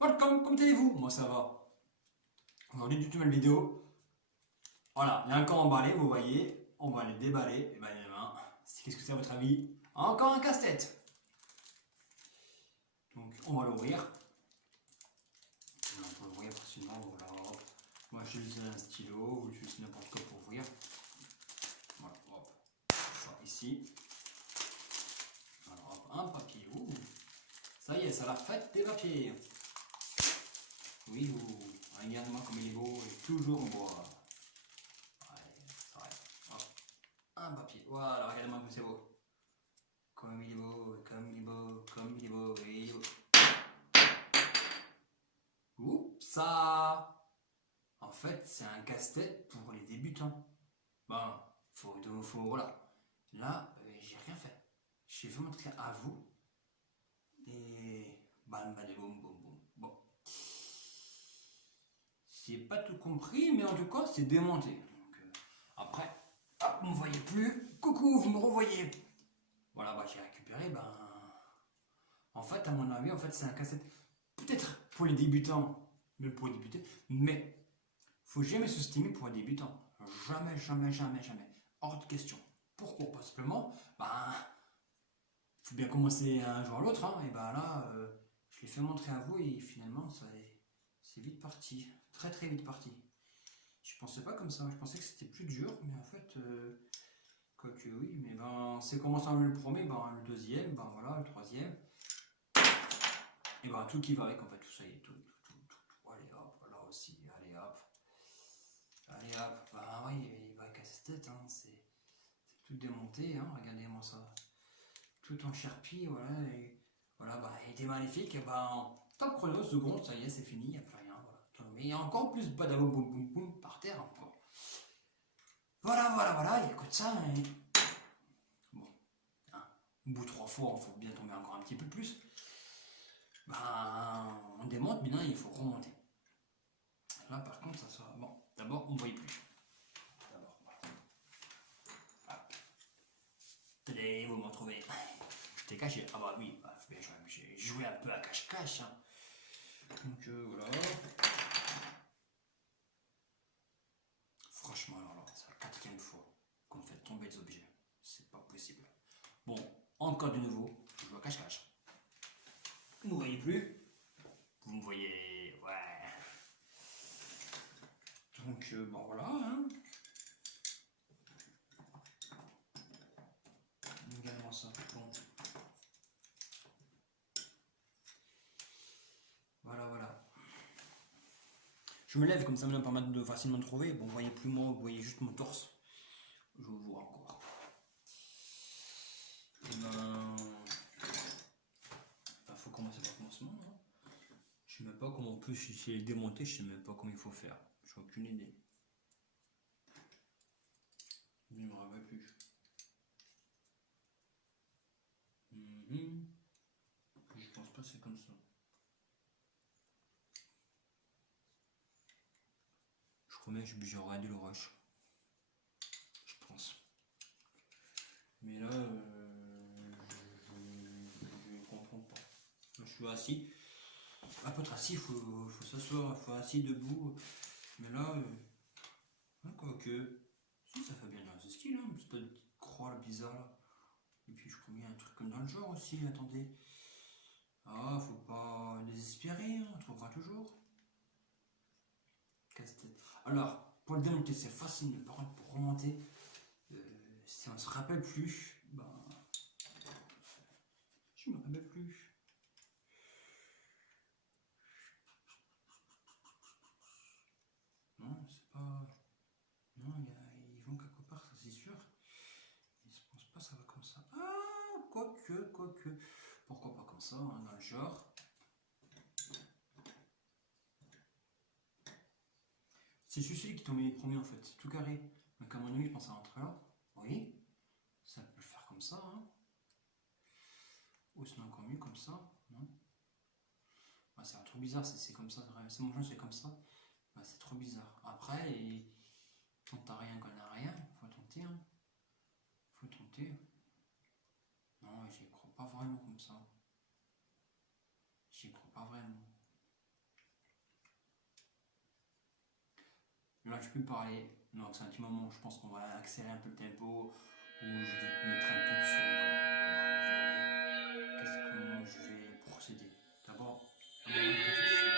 Welcome, comment allez-vous? Moi ça va. Aujourd'hui, toute nouvelle vidéo. Voilà, il y a un corps emballé, vous voyez. On va le déballer. Et ben, qu'est-ce que c'est à votre avis? Encore un casse-tête. Donc, on va l'ouvrir. On peut l'ouvrir facilement, voilà. Moi, je utilise un stylo, vous utilisez n'importe quoi pour ouvrir. Voilà, hop. Ça, ici. Alors, hop, un papier. Ouh. Ça y est, ça l'a fait des papiers. Oui, regarde-moi comme il est beau et toujours en bois. Ouais, ça va. Hop. Un papier. Voilà, regardez-moi comme c'est beau. Comme il est beau, comme il est beau, comme il est beau, et il est beau. Oups, ça. En fait, c'est un casse-tête pour les débutants. Bon, voilà. Là, j'ai rien fait. J'ai fait montrer à vous. Et bam, bam, boum, boum, boum. Bon. J'ai pas tout compris, mais en tout cas, c'est démonté. Donc, après, hop, vous me voyez plus. Coucou, vous me revoyez. Voilà, bah, j'ai récupéré, ben. En fait, à mon avis, en fait, c'est un casse-tête. Peut-être pour les débutants, même pour les débuter, mais faut jamais se stimer pour un débutant. Jamais, jamais, jamais, jamais. Hors de question. Pourquoi? Pas simplement, ben, faut bien commencer un jour à l'autre, hein, et ben là, je l'ai fait montrer à vous et finalement, c'est vite parti. Très, très vite parti. Je pensais pas comme ça, je pensais que c'était plus dur, mais en fait, quoique oui, mais ben, c'est commençant le premier, ben, le deuxième, ben voilà, le troisième. Et ben tout qui va avec en fait, tout ça y est, tout. Allez hop, là aussi, allez hop. Allez hop, bah oui, il va casse-tête, hein, c'est tout démonté, hein, regardez-moi ça. Tout en charpie, voilà, et voilà, bah il était magnifique, et ben top chrono, seconde, ça y est, c'est fini, il n'y a plus rien, voilà. Mais il y a encore plus badaboum boum boum boum par terre encore. Voilà, voilà, voilà, il y a que de ça, et... Bon, hein, au bout de 3 fois, il faut bien tomber encore un petit peu plus. Ben, on démonte, maintenant il faut remonter. Là, par contre, ça sera. Bon, d'abord, on ne voyait plus. D'abord, voilà. Hop. Tenez, vous me retrouvez. J'étais caché. Ah, bah oui, bah, j'ai joué un peu à cache-cache. Hein. Donc, voilà. Franchement, alors là, c'est la quatrième fois qu'on me fait tomber des objets. C'est pas possible. Bon, encore de nouveau, je joue à cache-cache. Vous ne me voyez plus. Vous me voyez. Ouais. Donc, bon, voilà. Hein. Également ça. Bon. Voilà, voilà. Je me lève comme ça me permet de facilement trouver. Bon, vous voyez plus moi, vous voyez juste mon torse. Je vous vois encore. Et ben, faut commencer par le commencement. Hein. Je sais même pas comment on peut essayer de démonter, je sais même pas comment il faut faire. J'ai aucune idée. Je ne me rappelle plus. Je pense pas que c'est comme ça. Je promets, j'ai regardé le rush. Je pense. Mais là, je ne comprends pas. Là, je suis assis. À peut être assis, il faut s'asseoir, il faut assis debout. Mais là, quoique, si ça fait bien dans ce style, hein, c'est pas de petite croix là, bizarre là. Et puis je crois qu'il y a un truc comme dans le genre aussi, attendez. Ah, faut pas désespérer, hein, on trouvera toujours. Casse-tête. Alors, pour le démonter, c'est facile, mais par contre, pour remonter, si on se rappelle plus, ben. Je me rappelle plus. Non, c'est pas. Non, ils vont quelque part, ça c'est sûr. Mais je pense pas que ça va comme ça. Ah, quoique. Pourquoi pas comme ça, hein, dans le genre. C'est celui qui tombait les premiers en fait, tout carré. Donc à mon avis, je pense à rentrer là. Oui, ça peut le faire comme ça. Hein. Ou sinon encore mieux comme ça, non? Ah, c'est trop bizarre, c'est comme ça. C'est mon jeu, c'est comme ça. Ah, c'est trop bizarre. Après, quand t'as rien qu'on a rien, faut tenter. Hein. Faut tenter. Non, j'y crois pas vraiment comme ça. J'y crois pas vraiment. là je peux parler, donc c'est un petit moment où je pense qu'on va accélérer un peu le tempo, où je vais mettre un peu de son, voilà. Comment je vais procéder. D'abord, un moment de réflexion.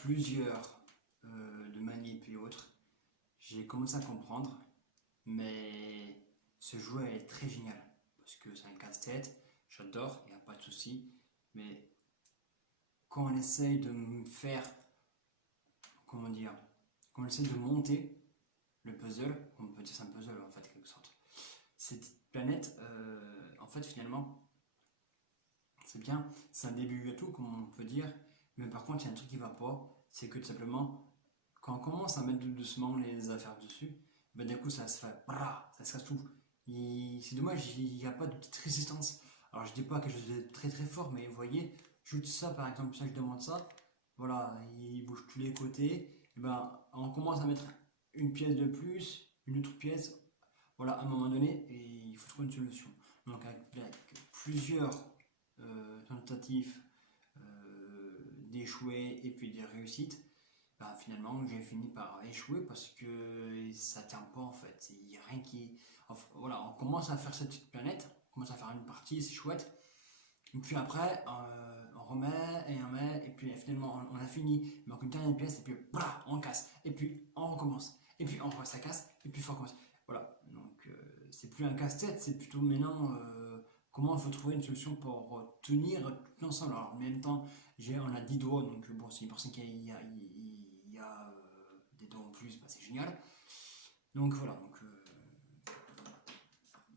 Plusieurs de manip et autres, j'ai commencé à comprendre, mais ce jouet est très génial parce que c'est un casse-tête, j'adore, il n'y a pas de souci, mais quand on essaye de me faire, comment dire, quand on essaye de monter le puzzle, on peut dire c'est un puzzle en fait, en quelque sorte. Cette planète, en fait, finalement, c'est bien, c'est un début à tout, comme on peut dire, mais par contre, il y a un truc qui va pas, c'est que tout simplement, quand on commence à mettre doucement les affaires dessus, ben d'un coup, ça se fait, ça se casse tout. C'est dommage, il n'y a pas de petite résistance. Alors, je dis pas quelque chose de très très fort, mais vous voyez, je ça par exemple, ça, je demande ça, voilà, il bouge tous les côtés, et ben, on commence à mettre une pièce de plus, une autre pièce, voilà, à un moment donné, et il faut trouver une solution. Donc, avec plusieurs tentatives d'échouer et puis des réussites, bah, finalement j'ai fini par échouer parce que ça tient pas en fait. Il n'y a rien qui. Enfin, voilà, on commence à faire cette petite planète, on commence à faire une partie, c'est chouette. Et puis après, on remet et on met, et puis finalement on a fini. Il manque une dernière pièce, et puis voilà, on casse. Et puis on recommence. Et puis ça casse, et puis il faut recommencer. Voilà, donc c'est plus un casse-tête, c'est plutôt maintenant comment il faut trouver une solution pour tenir tout ensemble. Alors en même temps, on a 10 doigts, donc bon, c'est une personne qui a des doigts en plus, bah, c'est génial. Donc voilà,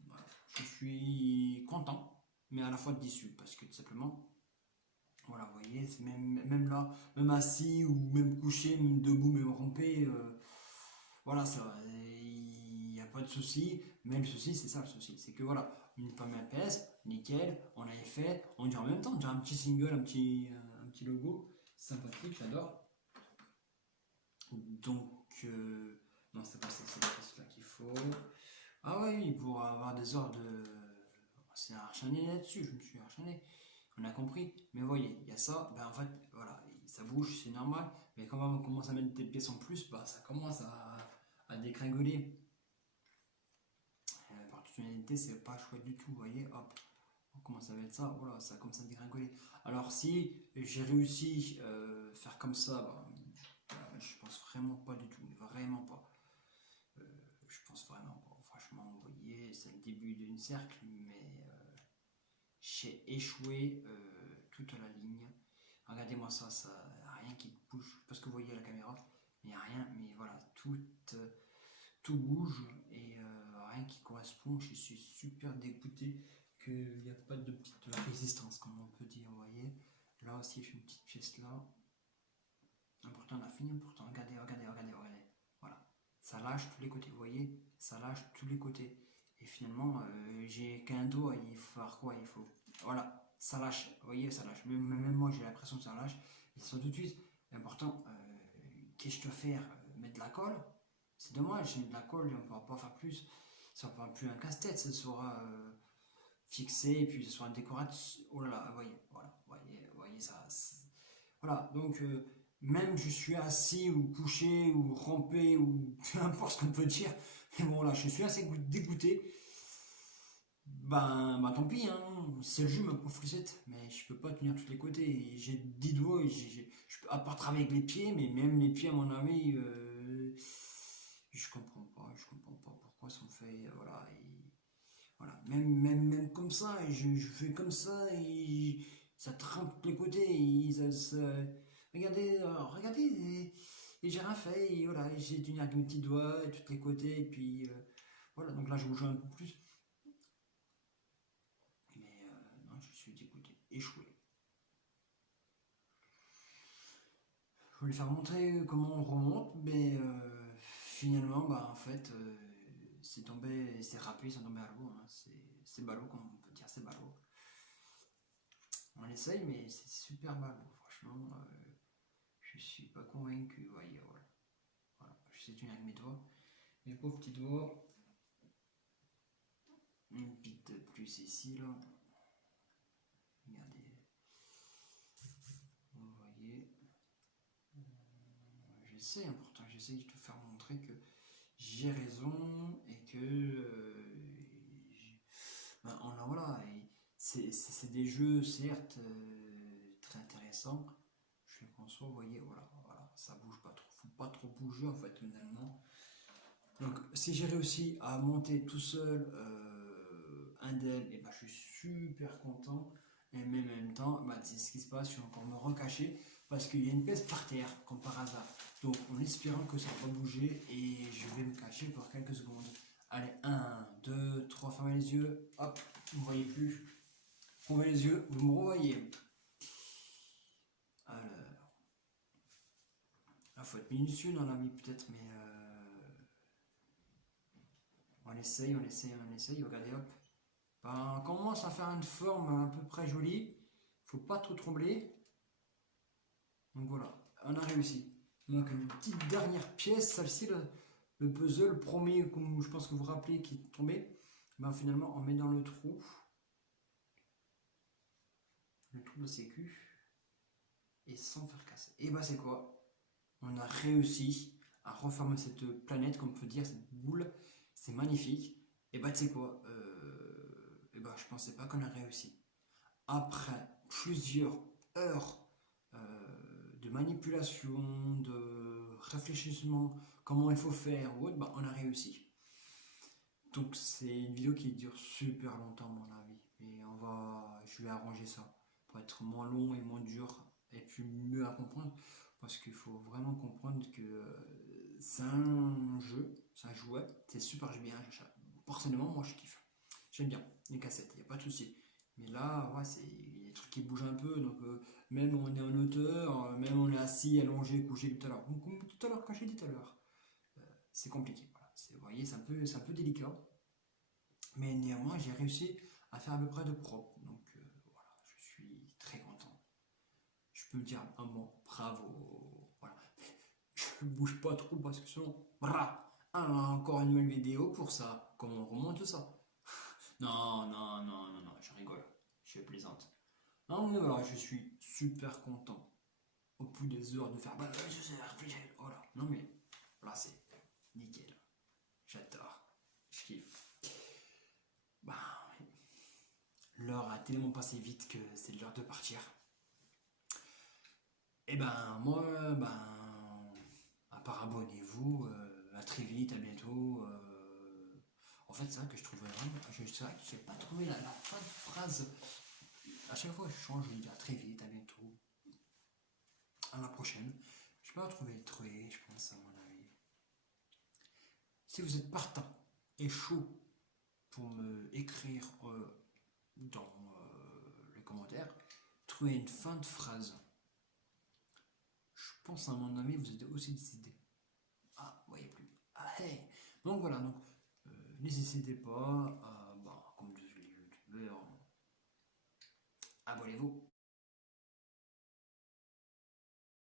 voilà, je suis content, mais à la fois déçu, parce que tout simplement, voilà, vous voyez, c'est même là, même assis ou même couché, même debout, même rampé, voilà, il n'y a pas de souci, mais le souci, c'est ça le souci, c'est que voilà, une pomme épaisse, nickel, on l'avait fait, on dirait en même temps, on dirait un petit single, un petit logo, sympathique, j'adore. Donc, non, c'est pas cette pièce-là qu'il faut. Ah oui, pour avoir des ordres de. C'est un harchané là-dessus, je me suis harchané. On a compris. Mais voyez, il y a ça, ben en fait, voilà, ça bouge, c'est normal. Mais quand on commence à mettre des pièces en plus, bah, ça commence à dégringoler. La particularité, c'est pas chouette du tout, vous voyez, hop. On commence à mettre ça, voilà, ça commence à dégringoler. Alors si j'ai réussi faire comme ça, bah, je pense vraiment pas du tout, vraiment pas. Je pense vraiment pas. Franchement, vous voyez, c'est le début d'une cercle, mais j'ai échoué toute la ligne. Regardez-moi ça, ça rien qui bouge, parce que vous voyez la caméra, mais il n'y a rien, mais voilà, tout bouge et rien qui correspond. Je suis super dégoûté qu'il n'y a pas de petite résistance, comme on peut dire, vous voyez. Là aussi, j'ai une petite pièce là. Pourtant, on a fini, pourtant, regardez. Voilà, ça lâche tous les côtés, vous voyez, ça lâche tous les côtés. Et finalement, j'ai qu'un doigt, il faut faire quoi? Il faut. Voilà, ça lâche, vous voyez, ça lâche. Même moi, j'ai l'impression que ça lâche. Et ça tout de suite. Important, qu'est-ce que je dois faire? Mettre de la colle? C'est dommage, j'ai mis de la colle, on ne pourra pas faire plus. Ça ne sera plus un casse-tête, ça sera fixé, et puis ce sera un décorateur. Oh là là, vous voyez, voilà, voyez ça. Voilà, donc même je suis assis ou couché ou rampé ou peu importe ce qu'on peut dire, mais bon là je suis assez dégoûté. Ben tant pis, hein, c'est le jeu ma pauvre Lucette, mais je peux pas tenir tous les côtés. J'ai 10 doigts, et je peux à part travailler avec les pieds, mais même les pieds à mon avis, je comprends pas pourquoi ça me fait, voilà. Voilà, même comme ça, et je fais comme ça, et ça trempe les côtés, regardez, regardez, et j'ai rien fait, et voilà, j'ai tenu avec mes petits doigts, et tous les côtés, et puis voilà, donc là je joue un peu plus, mais non, je suis dégoûté, échoué. Je voulais faire montrer comment on remonte, mais finalement, bah en fait, c'est tombé, c'est râpé, c'est tombé à l'eau, hein, c'est ballot, comme on peut dire, c'est ballot. On essaye, mais c'est super ballot, franchement. Je suis pas convaincu. Voyez, voilà. Voilà. Je sais tenir avec mes doigts. Mes pauvres petits doigts. Une petite plus ici, là. Regardez. Vous voyez. J'essaie, hein, pourtant, j'essaie de te faire montrer que j'ai raison et que. Ben, on a, voilà. C'est des jeux, certes, très intéressants. Je le conçois, vous voyez, voilà, voilà, ça bouge pas trop, faut pas trop bouger en fait finalement. Donc si j'ai réussi à monter tout seul indemne, et bah, je suis super content. Et même en même temps, bah, c'est ce qui se passe, je suis encore me recacher parce qu'il y a une pièce par terre, comme par hasard. Donc en espérant que ça va bouger, et je vais me cacher pour quelques secondes. Allez, 1, 2, 3, fermez les yeux, hop, vous ne voyez plus. Ouvrez les yeux, vous me revoyez. Alors, il faut être minutieux dans la vie peut-être, mais on essaye, on essaye, on essaye. Regardez, hop. Ben, on commence à faire une forme à peu près jolie. Faut pas trop troubler. Donc voilà, on a réussi. Donc une petite dernière pièce, celle-ci, le puzzle premier, comme je pense que vous vous rappelez, qui est tombé. Ben, finalement, on met dans le trou de sécu, et sans faire casser. Et ben c'est quoi? On a réussi à refermer cette planète, comme on peut dire, cette boule. C'est magnifique. Et bah, tu sais quoi, et bah, je pensais pas qu'on a réussi. Après plusieurs heures de manipulation, de réfléchissement, comment il faut faire ou autre, bah, on a réussi. Donc c'est une vidéo qui dure super longtemps à mon avis. Mais je vais arranger ça pour être moins long et moins dur et puis mieux à comprendre. Parce qu'il faut vraiment comprendre que c'est un jeu, c'est un jouet, c'est super bien. Personnellement, moi je kiffe. J'aime bien les cassettes, il n'y a pas de souci. Mais là, ouais, c'est des trucs qui bougent un peu, donc même on est en hauteur, même on est assis, allongé, couché tout à l'heure. Comme tout à l'heure, quand j'ai dit tout à l'heure, c'est compliqué. Voilà. Vous voyez, c'est un peu délicat. Mais néanmoins, j'ai réussi à faire à peu près de propre. Donc voilà, je suis très content. Je peux me dire un mot, bravo. Voilà. Je ne bouge pas trop parce que sinon, bra, encore une nouvelle vidéo pour ça. Comment on remonte ça? Non, non, non, non, non, je rigole. Je plaisante. Non, mais voilà, je suis super content. Au bout des heures de faire, bah, je sais réfléchir. Voilà. Non, mais là, c'est nickel. J'adore. Je kiffe. Bah, l'heure a tellement passé vite que c'est l'heure de partir. Et ben, moi, à part abonnez-vous, à très vite, à bientôt. En fait, c'est vrai que je trouvais vraiment. C'est vrai que j'ai pas trouvé la fin de phrase. À chaque fois que je change, je dis à très vite, à bientôt, à la prochaine. Je n'ai pas trouvé le truc, je pense, à mon avis. Si vous êtes partant et chaud pour me écrire dans les commentaires, trouver une fin de phrase. Je pense à mon ami, vous êtes aussi décidé. Ah, vous voyez plus. Ah, hey. Donc voilà, donc n'hésitez pas